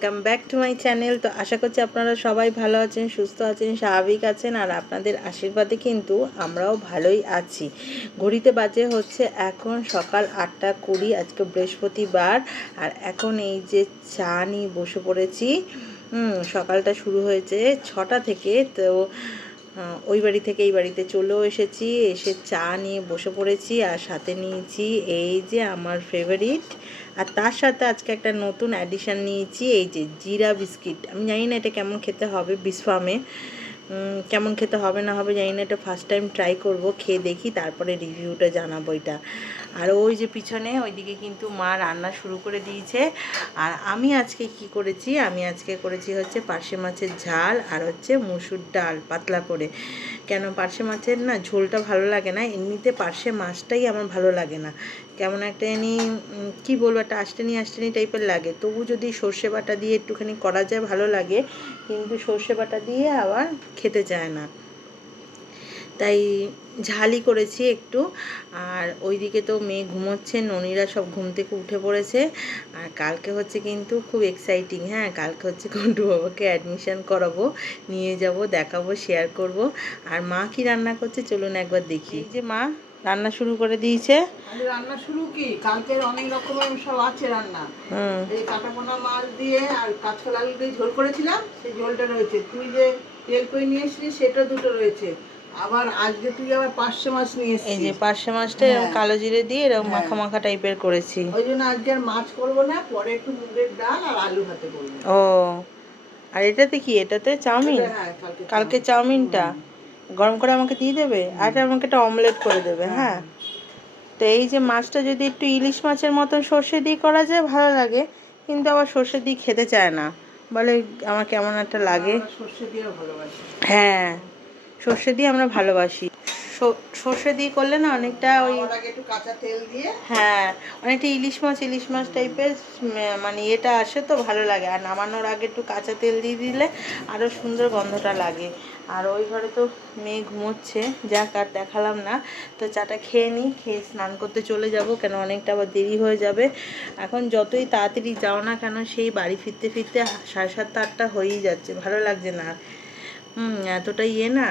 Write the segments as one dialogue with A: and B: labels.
A: Welcome back to my channel তো আশা করছি আপনারা সবাই ভালো আছেন, সুস্থ আছেন, স্বাভাবিক আছেন, আর আপনাদের আশীর্বাদে কিন্তু আমরাও ভালোই আছি। ঘড়িতে বাজে হচ্ছে এখন সকাল আটটা কুড়ি, আজকে বৃহস্পতিবার, আর এখন এই যে চা নিয়ে বসে পড়েছি। সকালটা শুরু হয়েছে ছটা থেকে, তো ওই বাড়ি থেকে এই বাড়িতে চলেও এসেছি, এসে চা নিয়ে বসে পড়েছি আর সাথে নিয়েছি এই যে আমার ফেভারিট আর তার সাথে আজকে একটা নতুন অ্যাডিশান নিয়েছি, এই যে জিরা বিস্কিট। আমি জানি না এটা কেমন খেতে হবে বিসফার্মে কেমন খেতে হবে না হবে জানি না, এটা ফার্স্ট টাইম ট্রাই করব, খেয়ে দেখি, তারপরে রিভিউটা জানাব এটা। আর ওই যে পিছনে, ওইদিকে কিন্তু মা রান্না শুরু করে দিয়েছে। আর আমি আজকে কি করেছি, আমি আজকে করেছি হচ্ছে পার্শে মাছের ঝাল আর হচ্ছে মুসুর ডাল, পাতলা করে। কেন পার্শে মাছের না ঝোলটা ভালো লাগে না, এমনিতে পার্শে মাছটাই আমার ভালো লাগে না। কেমন একটা জানি কি বলব, একটা আষ্টেনি আষ্টেনি টাইপের লাগে। তবু যদি সর্ষে বাটা দিয়ে একটুখানি করা যায়, ভালো লাগে। কিন্তু সর্ষে বাটা দিয়ে আবার খেতে চায় না। তাই ঝালই করেছি একটু। আর ওইদিকে তো মেয়ে ঘুমোচ্ছে, ননিরা সব ঘুম থেকে উঠে পড়েছে। আর কালকে হচ্ছে কিন্তু খুব এক্সাইটিং হ্যাঁ? কালকে হচ্ছে কন্টু বাবাকে অ্যাডমিশন করাবো, নিয়ে যাব, দেখাবো শেয়ার করব। আর মা কি রান্না করছে, চলুন একবার দেখি। যে মা রান্না শুরু করে দিয়েছে।
B: রান্না শুরু কি? কালকের অনেক রকমের সব আছে রান্না।
A: হুম।
B: এই কাটাপোনা মাছ দিয়ে আর কাঁচকলা আলু দিয়ে ঝোল করেছিলাম সেই ঝোলটা রয়েছে। তুই যে তেল করে নিয়ে এসেছিলি সেটা দুটো রয়েছে। আবার আজকে তুই আবার পাঁচশো মাছ নিয়ে
A: এই যে
B: এসেছিস।
A: পার্শে মাছটা এরকম
B: হ্যাঁ।
A: কালো জিরে দিয়ে এরকম
B: হ্যাঁ।
A: মাখা মাখা টাইপের করেছি।
B: ওই জন্য আজকে আর মাছ করব না পরে একটু মুগের ডাল আর আলু ভাতে করব।
A: ও আর এটাতে কি? এটাতে চাউমিন?
B: হ্যাঁ কালকে
A: কালকে চাউমিনটা? গরম করে আমাকে দিয়ে দেবে আর এটা আমাকে একটা অমলেট করে দেবে হ্যাঁ। তো এই যে মাছটা যদি একটু ইলিশ মাছের মতন সর্ষে দিয়ে করা যায় ভালো লাগে। কিন্তু আবার সর্ষে দিয়ে খেতে চায় না। বলে আমার কেমন একটা লাগে।
B: সর্ষে দিয়ে ভালোবাসি।
A: হ্যাঁ সর্ষে দিয়ে আমরা ভালোবাসি। সর্ষে দিয়ে করলে না অনেকটা ওই
B: একটু কাঁচা তেল দিয়ে।
A: হ্যাঁ অনেকটা ইলিশ মাছ ইলিশ মাছ টাইপের মানে এটা আসে তো ভালো লাগে। আর নামানোর আগে একটু কাঁচা তেল দিয়ে দিলে আরও সুন্দর গন্ধটা লাগে। আর ওই ঘরে তো মেয়ে ঘুমোচ্ছে যাক আর দেখালাম না। তো চাটা খেয়ে নিই খেয়ে স্নান করতে চলে যাব কেন অনেকটা আবার দেরি হয়ে যাবে। এখন যতই তাড়াতাড়ি যাও না কেন সেই বাড়ি ফিরতে ফিরতে সাড়ে সাতটা আটটা হয়েই যাচ্ছে ভালো লাগছে না। এতটা ইয়ে না।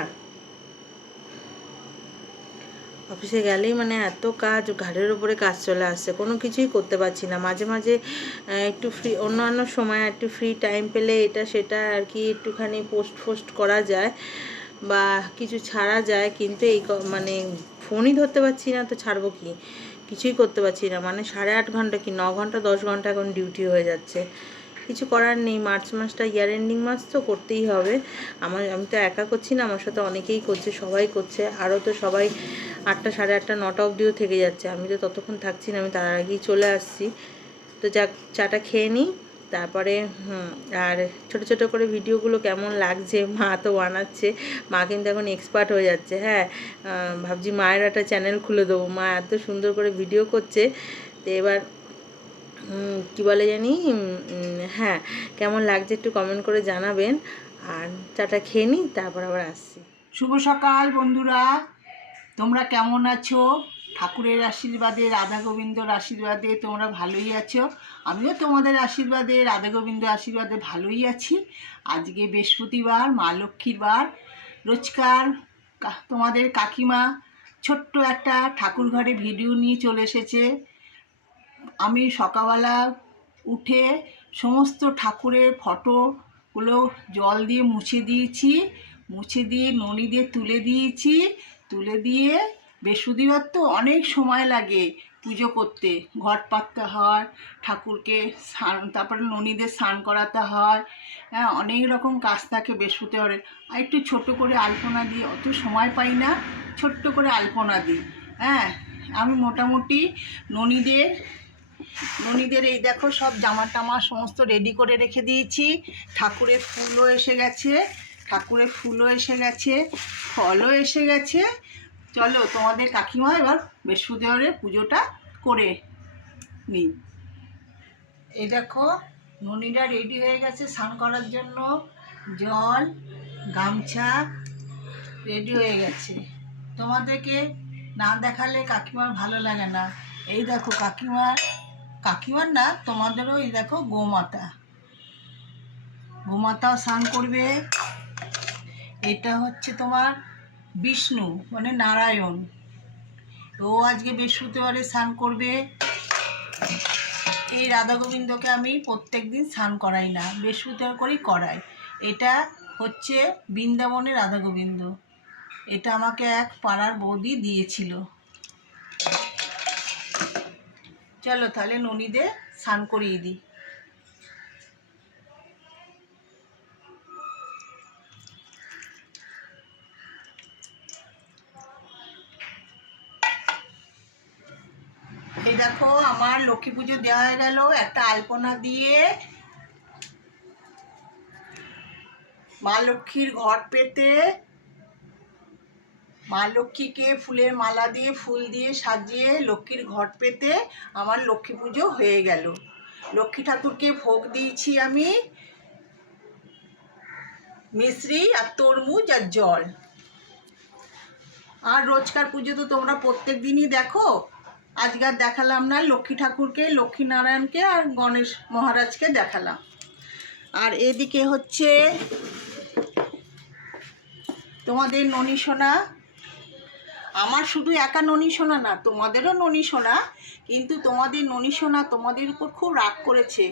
A: অফিসে গেলেই মানে এত কাজ, ঘাড়ের উপরে কাজ চলে আসছে, কোনো কিছুই করতে পারছি না। মাঝে মাঝে একটু ফ্রি অন্যান্য সময় একটু ফ্রি টাইম পেলে এটা সেটা আর কি একটুখানি পোস্ট ফোস্ট করা যায় বা কিছু ছাড়া যায়, কিন্তু এই মানে ফোনই ধরতে পারছি না, তো ছাড়বো কি? কিছুই করতে পারছি না। মানে সাড়ে আট ঘণ্টা কি, ন ঘণ্টা, দশ ঘণ্টা এখন ডিউটি হয়ে যাচ্ছে। কিছু করার নেই। মার্চ মাসটা ইয়ার এন্ডিং মাস তো করতেই হবে। আমার, আমি তো একা করছি না, আমার সাথে অনেকেই করছে, সবাই করছে। আরও তো সবাই আটটা সাড়ে আটটা, নটা অবধিও থেকে যাচ্ছে। আমি তো ততক্ষণ থাকছি না, আমি তার আগেই চলে আসছি। তো যাক, চাটা খেয়ে নিই, তারপরে আর ছোট ছোট করে ভিডিওগুলো কেমন লাগছে, মা তো বানাচ্ছে। মা কিন্তু এখন এক্সপার্ট হয়ে যাচ্ছে হ্যাঁ। ভাবছি মায়ের একটা চ্যানেল খুলে দেবো। মা এত সুন্দর করে ভিডিও করছে। তো এবার কি বলে জানি হ্যাঁ কেমন লাগছে একটু কমেন্ট করে জানাবেন। আর চাটা খেয়ে নিই তারপর আবার আসছি।
B: শুভ সকাল বন্ধুরা, তোমরা কেমন আছো? ঠাকুরের আশীর্বাদে, রাধা গোবিন্দর আশীর্বাদে তোমরা ভালোই আছো। আমিও তোমাদের আশীর্বাদে, রাধা গোবিন্দ আশীর্বাদে ভালোই আছি। আজকে বৃহস্পতিবার, মা লক্ষ্মীর বার। রোজকার তোমাদের কাকিমা ছোট্ট একটা ঠাকুর ঘরে ভিডিও নিয়ে চলে এসেছে। আমি সকালবেলা উঠে সমস্ত ঠাকুরের ফটোগুলো জল দিয়ে মুছে দিয়েছি। মুছে দিয়ে ননি দিয়ে তুলে দিয়েছি। তুলে দিয়ে বৃহস্পতিবার তো অনেক সময় লাগে পুজো করতে। ঘট পাততে হয়, ঠাকুরকে স্নান, তারপরে ননীদের স্নান করাতে হয়। হ্যাঁ অনেক রকম কাজ থাকে বৃহস্পতিবারে। আর একটু ছোট করে আলপনা দিই অত সময় পাই না, ছোট্ট করে আলপনা দিই। হ্যাঁ আমি মোটামুটি ননীদের ননীদের এই দেখো সব জামা টামা সমস্ত রেডি করে রেখে দিয়েছি। ঠাকুরের ফুলও এসে গেছে ঠাকুরের ফুলও এসে গেছে, ফলও এসে গেছে। চলো তোমাদের কাকিমা এবার বৃহস্পতিবারে পুজোটা করে নিই। এই দেখো, ননীরা রেডি হয়ে গেছে স্নান করার জন্য। জল, গামছা রেডি হয়ে গেছে। তোমাদেরকে না দেখালে কাকিমার ভালো লাগে না। এই দেখো কাকিমার কাকিমার না তোমাদেরও এই দেখো গোমাতা। গোমাতাও স্নান করবে। এটা হচ্ছে তোমার বিষ্ণু মানে নারায়ণ। ও আজকে বৃহস্পতিবারে স্নান করবে। এই রাধা গোবিন্দকে আমি প্রত্যেক দিন স্নান করাই না, বৃহস্পতিবার করেই করাই। এটা হচ্ছে বৃন্দাবনের রাধা গোবিন্দ। এটা আমাকে এক পাড়ার বৌদি দিয়েছিল। চলো তাহলে ননীদের স্নান করিয়ে দিই। এই দেখো, আমার লক্ষ্মী পুজো দেওয়া হয়ে গেল। একটা আলপনা দিয়ে মা লক্ষ্মীর ঘর পেতে মা লক্ষ্মীকে ফুলের মালা দিয়ে, ফুল দিয়ে সাজিয়ে লক্ষ্মীর ঘট পেতে আমার লক্ষ্মী পুজো হয়ে গেল। লক্ষ্মী ঠাকুরকে ভোগ দিয়েছি আমি, মিশ্রি আর তরমুজ আর জল। আর রোজকার পুজো তো তোমরা প্রত্যেক দিনই দেখো। আজকাল দেখালাম না, লক্ষ্মী ঠাকুরকে, লক্ষ্মী নারায়ণকে আর গণেশ মহারাজকে দেখালাম। আর এদিকে হচ্ছে তোমাদের ননী সোনা আমার শুধু একা ননী সোনা না, তোমাদেরও ননী সোনা, কিন্তু তোমাদের ননী সোনা তোমাদের উপর খুব রাগ করেছে।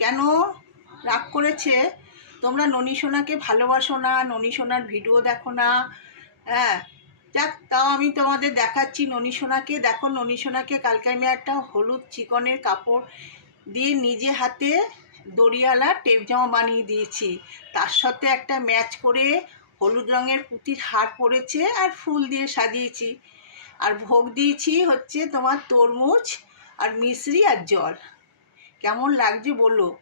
B: কেন রাগ করেছে? তোমরা ননী সোনাকে ভালোবাসো না, ননী সোনার ভিডিও দেখো না। হ্যাঁ যাক, তাও আমি তোমাদের দেখাচ্ছি। ননী সোনাকে দেখো, ননী সোনাকে কালকে আমি একটা হলুদ চিকনের কাপড় দিয়ে নিজে হাতে দড়িয়ালা টেপ জামা বানিয়ে দিয়েছি। তার সাথে একটা ম্যাচ করে হলুদ রঙের পুঁতির হার পরেছে আর ফুল দিয়ে সাজিয়েছি। আর ভোগ দিয়েছি হচ্ছে তোমার তরমুজ আর মিশ্রি আর জল। কেমন লাগছে বলো?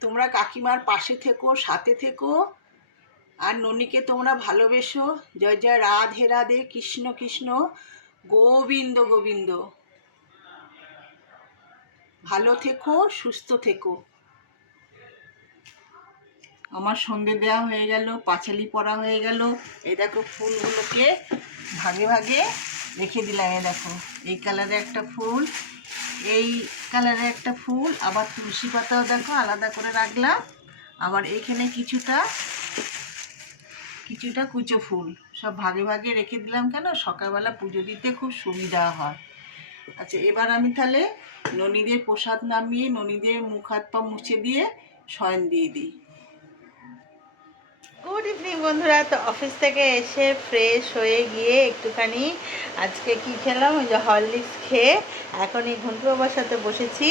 B: তোমরা কাকিমার পাশে থেকো, সাথে থেকো। আর ননীকে তোমরা ভালোবেসো। জয় জয় রাধে রাধে, কৃষ্ণ কৃষ্ণ, গোবিন্দ গোবিন্দ। ভালো থেকো, সুস্থ থেকো। আমার সন্ধে দেওয়া হয়ে গেল, পাঁচালি পরা হয়ে গেল। এই দেখো ফুলগুলোকে ভাগে ভাগে রেখে দিলাম, এই দেখো। এই কালারে একটা ফুল, এই কালারে একটা ফুল, আবার তুলসী পাতাও দেখো, আলাদা করে রাখলাম। আবার এখানে কিছুটা কিছুটা কুচো ফুল, সব ভাগে ভাগে রেখে দিলাম কেন? সকালবেলা পুজো দিতে খুব সুবিধা হয়। আচ্ছা এবার আমি তাহলে ননীদের প্রসাদ নামিয়ে, ননীদের মুখ হাত পা মুছে দিয়ে শয়ন দিয়ে দিই।
A: গুড ইভিনিং বন্ধুরা। তো অফিস থেকে এসে ফ্রেশ হয়ে গিয়ে একটুখানি আজকে কি খেলাম? ওই যে হরলিক্স খেয়ে এখন এই বাবার সাথে বসেছি।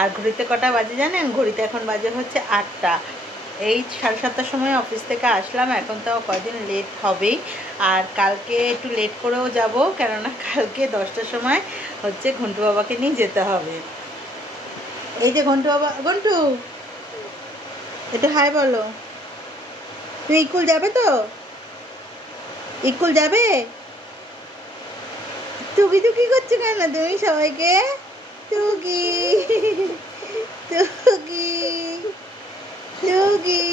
A: আর ঘড়িতে কটা বাজে জানেন? ঘড়িতে এখন বাজে হচ্ছে আটটা। এই সাড়ে সাতটার সময় অফিস থেকে আসলাম। এখন তাও কদিন লেট হবেই। আর কালকে একটু লেট করেও যাব, কেননা কালকে দশটার সময় হচ্ছে ঘন্টু বাবাকে নিয়ে যেতে হবে। এই যে ঘন্টু বাবা, ঘন্টু! একটু হাই বলো। তুমি ইকুল যাবে তো? ইকুল যাবে? টুকি টুকি করছ কেন তুমি সবাইকে? টুকি টুকি টুকি।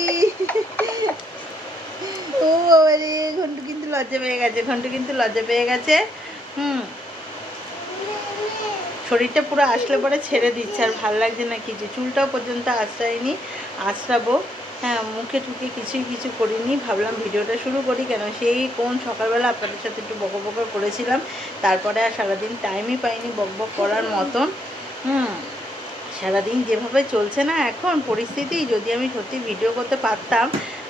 A: ও বাবা রে, ঘন্টু কিন্তু লজ্জা পেয়ে গেছে, ঘন্টু কিন্তু লজ্জা পেয়ে গেছে। হুম। শরীরটা পুরো আসলে পরে ছেড়ে দিচ্ছে, আর ভালো লাগছে না কিছু। চুলটাও পর্যন্ত আশ্রয়নি আশ্রাবো। হ্যাঁ মুখে টুকে কিছুই কিছু করিনি। ভাবলাম ভিডিওটা শুরু করি কেন? সেই কোন সকালবেলা আপনাদের সাথে একটু বকো বকো করেছিলাম। তারপরে আর সারাদিন টাইমই পাইনি বক বক করার মতন। হুম, সারাদিন যেভাবে চলছে না এখন পরিস্থিতি, যদি আমি সত্যি ভিডিও করতে পারতাম,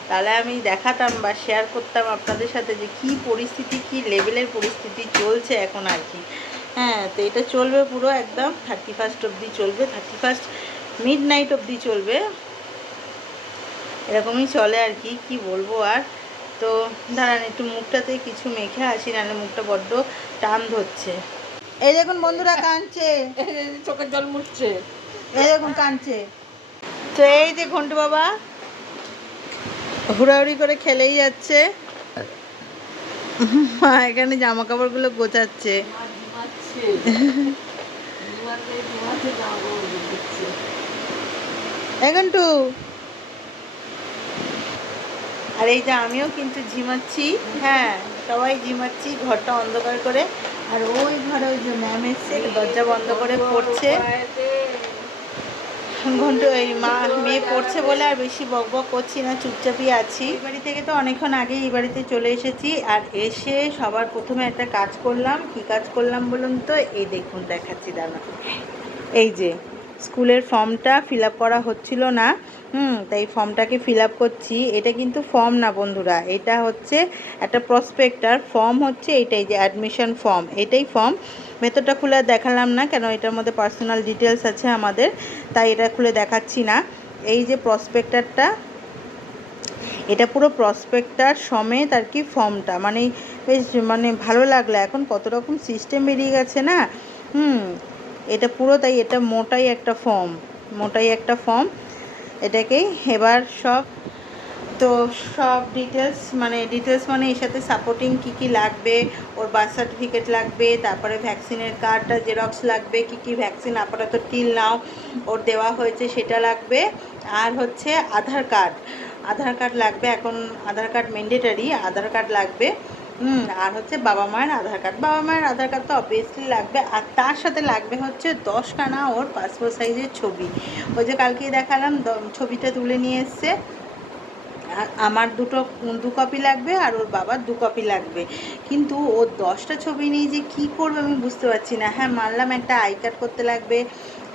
A: তাহলে আমি দেখাতাম বা শেয়ার করতাম আপনাদের সাথে যে কি পরিস্থিতি, কি লেভেলের পরিস্থিতি চলছে এখন আর কি। হ্যাঁ তো এটা চলবে পুরো একদম। থার্টি ফার্স্ট অবধি চলবে। থার্টি ফার্স্ট মিড নাইট অবধি চলবে। এরকমই চলে আর কি কি বলব আর। তো দাঁড়ান একটু মুখটাতে কিছু মেখে আসি নাহলে মুখটা বড্ড টান ধরছে। এই দেখুন বন্ধুরা কাঁদছে।
B: চোখের জল মুছছে।
A: এই দেখুন কাঁদছে। তো এই যে ঘন্টু বাবা হুড়াহুড়ি করে খেলেই যাচ্ছে। মা এখানে জামা কাপড়গুলো গোছাচ্ছে এখানটু আর এই যে আমিও কিন্তু ঝিমাচ্ছি। হ্যাঁ সবাই ঝিমাচ্ছি, ঘরটা অন্ধকার করে। আর ওই ঘরে ওই যে ম্যাম এসছে দরজা বন্ধ করে পড়ছে। ঘন্টু, এই মা, মেয়ে পড়ছে বলে আর বেশি বক বক করছি না, চুপচাপই আছি। এই বাড়ি থেকে তো অনেকক্ষণ আগে এই বাড়িতে চলে এসেছি। আর এসে সবার প্রথমে একটা কাজ করলাম। কি কাজ করলাম বলুন তো? এই দেখুন, দেখাচ্ছি দাঁড়া এই যে, স্কুলের ফর্মটা ফিল করা হচ্ছিল না। হুম, তাই ফর্মটাকে ফিল আপ করছি। এটা কিন্তু ফর্ম না বন্ধুরা, এটা হচ্ছে একটা প্রসপেক্টার ফর্ম হচ্ছে এটাই যে অ্যাডমিশন ফর্ম এটাই ফর্ম ভেতরটা খুলে দেখালাম না, কেন এটার মধ্যে পার্সোনাল ডিটেলস আছে আমাদের, তাই এটা খুলে দেখাচ্ছি না। এই যে প্রসপেক্টারটা এটা পুরো প্রসপেক্টার সমেত আর কি ফর্মটা মানে বেশ মানে ভালো লাগল এখন, কত রকম সিস্টেম বেরিয়ে গেছে না? হুম, এটা পুরো তাই, এটা মোটাই একটা ফর্ম মোটাই একটা ফর্ম এটাকেই এবার সব, তো সব ডিটেলস মানে ডিটেলস মানে এর সাথে সাপোর্টিং কী কী লাগবে, ওর বার্থ সার্টিফিকেট লাগবে, তারপরে ভ্যাকসিনের কার্ডটা জেরক্স লাগবে, কী কী ভ্যাকসিন আপাতত টিল নাও ওর দেওয়া হয়েছে সেটা লাগবে। আর হচ্ছে আধার কার্ড আধার কার্ড লাগবে, এখন Aadhaar card mandatory Aadhaar card লাগবে। হুম। আর হচ্ছে বাবা মায়ের আধার কার্ড। বাবা মায়ের আধার কার্ড তো অবভিয়াসলি লাগবে। আর তার সাথে লাগবে হচ্ছে দশ দশখানা ওর পাসপোর্ট সাইজের ছবি। ওই যে কালকেই দেখালাম ছবিটা তুলে নিয়ে এসছে। আর আমার দুটো, দু কপি লাগবে আর ওর বাবার দু কপি লাগবে। কিন্তু ওর দশটা ছবি নিয়ে যে কী করবে আমি বুঝতে পারছি না। হ্যাঁ মানলাম একটা আই কার্ড করতে লাগবে।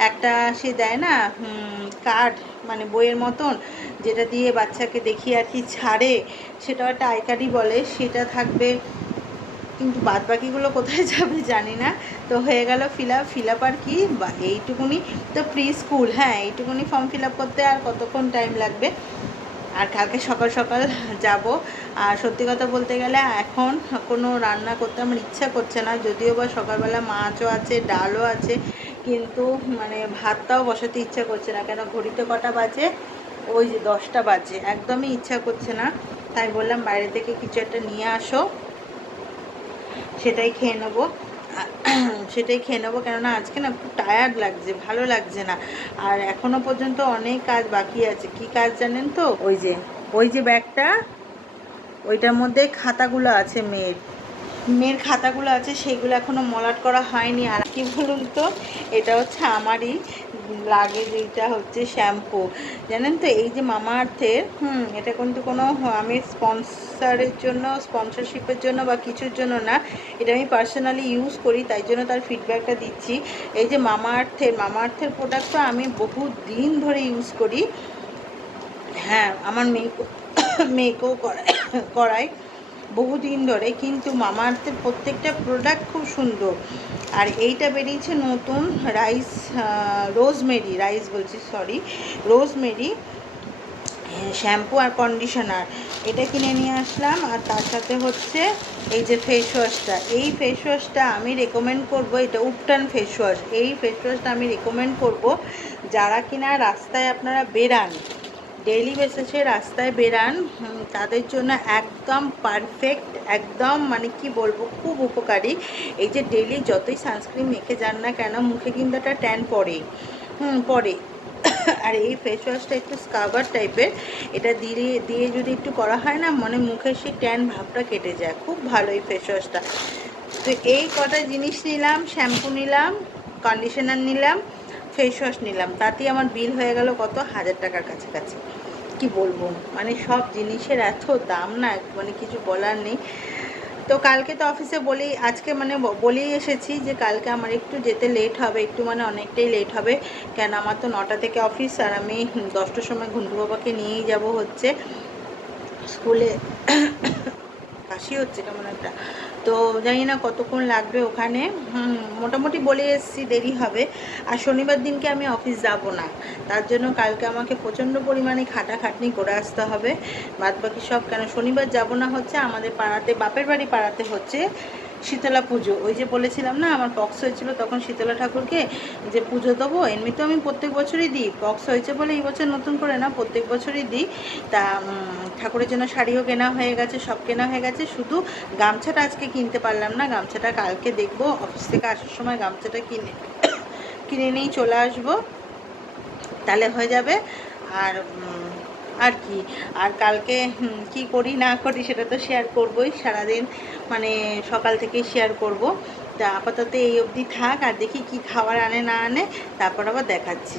A: একটা সে দেয় না কার্ড মানে বইয়ের মতন, যেটা দিয়ে বাচ্চাকে দেখিয়ে আর কি ছাড়ে। সেটাও একটা আই কার্ডই বলে, সেটা থাকবে। কিন্তু বাদ বাকিগুলো কোথায় যাবে জানি না। তো হয়ে গেল ফিল আপ ফিল আপ আর কি, বা এইটুকুনি। তো প্রি স্কুল হ্যাঁ এইটুকুনি ফর্ম ফিল আপ করতে আর কতক্ষণ টাইম লাগবে? আর কালকে সকাল সকাল যাব। আর সত্যি কথা বলতে গেলে এখন কোনো রান্না করতে আমার ইচ্ছা করছে না। যদিও বা সকালবেলা মাছও আছে, ডালও আছে, কিন্তু মানে ভাতটাও বসাতে ইচ্ছা করছে না। কেন ঘড়িতে কটা বাজে? ওই যে দশটা বাজে। একদমই ইচ্ছা করছে না। তাই বললাম বাইরে থেকে কিছু একটা নিয়ে আসো। সেটাই খেয়ে নেব। সেটাই খেয়ে নেব। কেননা আজকে না খুব টায়ার্ড লাগছে, ভালো লাগছে না। আর এখনও পর্যন্ত অনেক কাজ বাকি আছে। কি কাজ জানেন তো? ওই যে ওই যে ব্যাগটা ওইটার মধ্যে খাতাগুলো আছে মেয়ের। মেয়ের খাতাগুলো আছে, সেগুলো এখনও মলাট করা হয়নি। আর কি বলুন তো, এটা হচ্ছে আমারই লাগে যেটা হচ্ছে শ্যাম্পু। জানেন তো, এই যে মামা আর্থের হুম, এটা কিন্তু কোনো, আমি স্পন্সরের জন্য, স্পন্সরশিপের জন্য বা কিছুর জন্য না, এটা আমি পার্সোনালি ইউজ করি, তাই জন্য তার ফিডব্যাকটা দিচ্ছি। এই যে মামা আর্থের মামা আর্থের প্রোডাক্ট আমি বহু দিন ধরে ইউজ করি। হ্যাঁ আমার মেয়েকে মেয়েকেও করায়। করাই বহুদিন ধরে কিন্তু মামা আর্থের প্রত্যেকটা প্রোডাক্ট খুব সুন্দর। আর এইটা বেরিয়েছে নতুন রাইস রোজমেরি রাইস বলছি সরি রোজমেরি শ্যাম্পু আর কন্ডিশনার এটা কিনে নিয়ে আসলাম আর তার সাথে হচ্ছে এই যে ফেস ওয়াশটা এই ফেস ওয়াশটা আমি রেকমেন্ড করব, এটা উপটান ফেস ওয়াশ এই ফেস ওয়াশটা আমি রেকমেন্ড করব যারা কিনা রাস্তায় আপনারা বেরান। ডেইলি বেসিসে রাস্তায় বেরান তাদের জন্য একদম পারফেক্ট, একদম মানে কি বলব, খুব উপকারী। এই যে ডেইলি যতই সানস্ক্রিন মেখে যান না কেন, মুখে কিন্তু একটা ট্যান পড়ে। হুম, পড়ে। আর এই ফেস ওয়াশটা একটু স্কাবার টাইপের এটা দিয়ে দিয়ে যদি একটু করা হয় না মানে মুখের সেই ট্যান ভাবটা কেটে যায়। খুব ভালো এই ফেস ওয়াশটা তো এই কটা জিনিস নিলাম, শ্যাম্পু নিলাম কন্ডিশনার নিলাম ফেস ওয়াশ নিলাম, তাতেই আমার বিল হয়ে গেল কত? হাজার টাকার কাছাকাছি। কি বলব? মানে সব জিনিসের এত দাম না মানে কিছু বলার নেই। তো কালকে তো অফিসে বলেই, আজকে মানে বলেই এসেছি যে কালকে আমার একটু যেতে লেট হবে, একটু মানে অনেকটাই লেট হবে। কেন আমার তো নটা থেকে অফিস, আর আমি দশটার সময় ঘুন্টু বাবাকে নিয়েই যাব হচ্ছে। স্কুলে। কাশি হচ্ছে কেমন একটা। তো জানি না কতক্ষণ লাগবে ওখানে। মোটামুটি বলে এসেছি দেরি হবে। আর শনিবার দিনকে আমি অফিস যাব না। তার জন্য কালকে আমাকে প্রচণ্ড পরিমাণে খাটাখাটনি করে আসতে হবে। বাদ বাকি সব কেন? শনিবার যাব না হচ্ছে, আমাদের পাড়াতে, বাপের বাড়ি পাড়াতে হচ্ছে। শীতলা পুজো। ওই যে বলেছিলাম না, আমার পক্স হয়েছিল তখন শীতলা ঠাকুরকে যে পুজো দেবো এমনি তো আমি প্রত্যেক বছরই দিই। পক্স হয়েছে বলে এই বছর নতুন করে না, প্রত্যেক বছরই দিই। তা ঠাকুরের জন্য শাড়িও কেনা হয়ে গেছে, সব কেনা হয়ে গেছে। শুধু গামছাটা আজকে কিনতে পারলাম না, গামছাটা কালকে দেখব অফিস থেকে আসার সময় গামছাটা কিনে কিনে নিয়েই চলে আসব। তাহলে হয়ে যাবে। আর আর কি। আর কালকে কি করি, না করি সেটা তো শেয়ার করবই। সারাদিন মানে সকাল থেকেই শেয়ার করব। তা আপাতত এই অবধি থাক, আর দেখি কি খাবার আনে, না আনে, তারপর আবার দেখাচ্ছি।